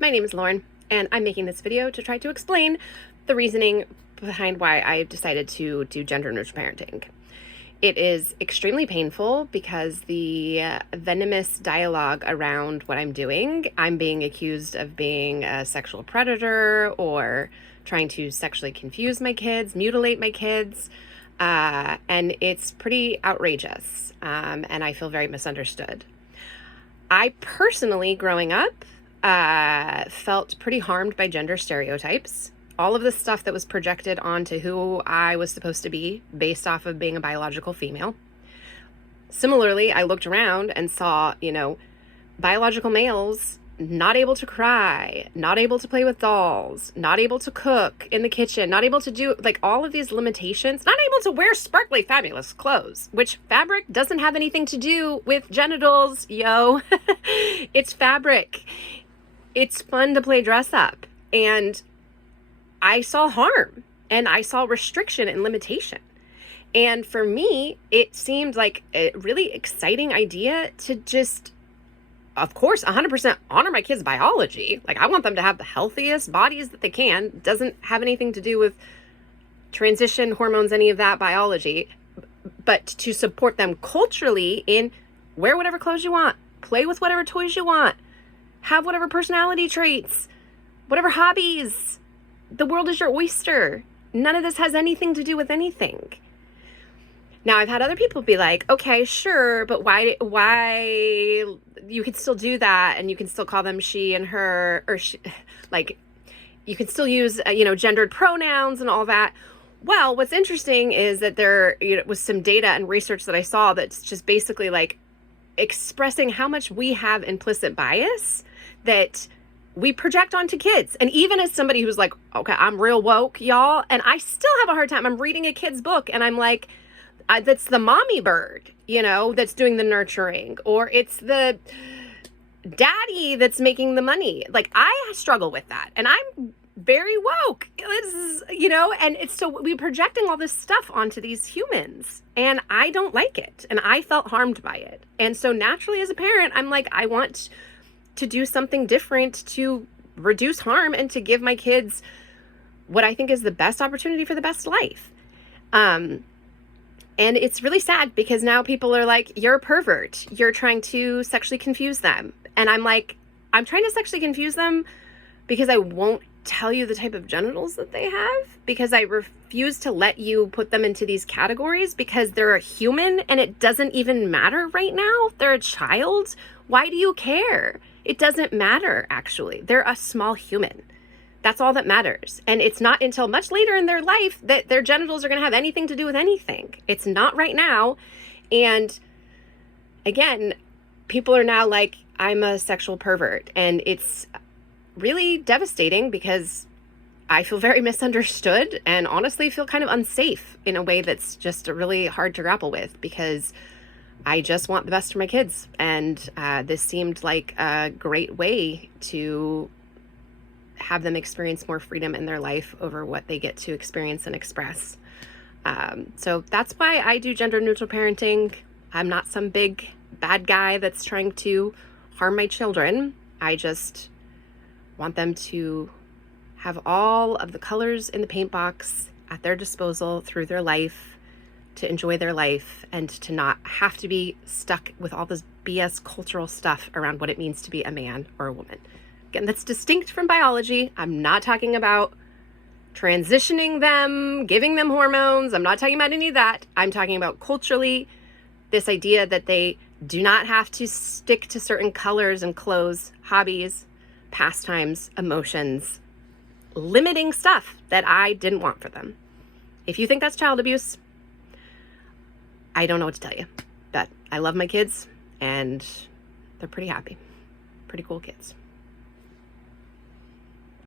My name is Lauren, and I'm making this video to try to explain the reasoning behind why I've decided to do gender neutral parenting. It is extremely painful because the venomous dialogue around what I'm doing, I'm being accused of being a sexual predator or trying to sexually confuse my kids, mutilate my kids, and it's pretty outrageous, and I feel very misunderstood. I personally, growing up, felt pretty harmed by gender stereotypes. All of the stuff that was projected onto who I was supposed to be based off of being a biological female. Similarly, I looked around and saw, biological males not able to cry, not able to play with dolls, not able to cook in the kitchen, not able to do all of these limitations, not able to wear sparkly, fabulous clothes, which fabric doesn't have anything to do with genitals, yo. It's fabric. It's fun to play dress up. And I saw harm and I saw restriction and limitation. And for me, it seemed like a really exciting idea to just, of course, 100% honor my kids' biology. I want them to have the healthiest bodies that they can. It doesn't have anything to do with transition, hormones, any of that biology. But to support them culturally in wear whatever clothes you want, play with whatever toys you want, have whatever personality traits, whatever hobbies. The world is your oyster. None of this has anything to do with anything. Now, I've had other people be like, okay, sure, but why you could still do that and you can still call them she and her, or she, you can still use, gendered pronouns and all that. Well, what's interesting is that there was some data and research that I saw that's just basically expressing how much we have implicit bias that we project onto kids. And even as somebody who's like, okay, I'm real woke, y'all, and I still have a hard time. I'm reading a kid's book and I'm like, that's the mommy bird, that's doing the nurturing, or it's the daddy that's making the money. I struggle with that, and I'm very woke. And it's so we're projecting all this stuff onto these humans, and I don't like it, and I felt harmed by it. And so naturally, as a parent, I'm like, I want to do something different to reduce harm and to give my kids what I think is the best opportunity for the best life. And it's really sad because now people are like, you're a pervert. You're trying to sexually confuse them. And I'm like, I'm trying to sexually confuse them because I won't tell you the type of genitals that they have, because I refuse to let you put them into these categories because they're a human and it doesn't even matter right now. They're a child. Why do you care? It doesn't matter, actually. They're a small human. That's all that matters. And it's not until much later in their life that their genitals are going to have anything to do with anything. It's not right now. And again, people are now like, I'm a sexual pervert. And it's really devastating because I feel very misunderstood and honestly feel kind of unsafe in a way that's just really hard to grapple with, because I just want the best for my kids. And this seemed like a great way to have them experience more freedom in their life over what they get to experience and express. So that's why I do gender neutral parenting. I'm not some big bad guy that's trying to harm my children. I just want them to have all of the colors in the paint box at their disposal through their life, to enjoy their life, and to not have to be stuck with all this BS cultural stuff around what it means to be a man or a woman. Again, that's distinct from biology. I'm not talking about transitioning them, giving them hormones. I'm not talking about any of that. I'm talking about culturally, this idea that they do not have to stick to certain colors and clothes, hobbies, pastimes, emotions, limiting stuff that I didn't want for them. If you think that's child abuse, I don't know what to tell you, but I love my kids and they're pretty happy, pretty cool kids.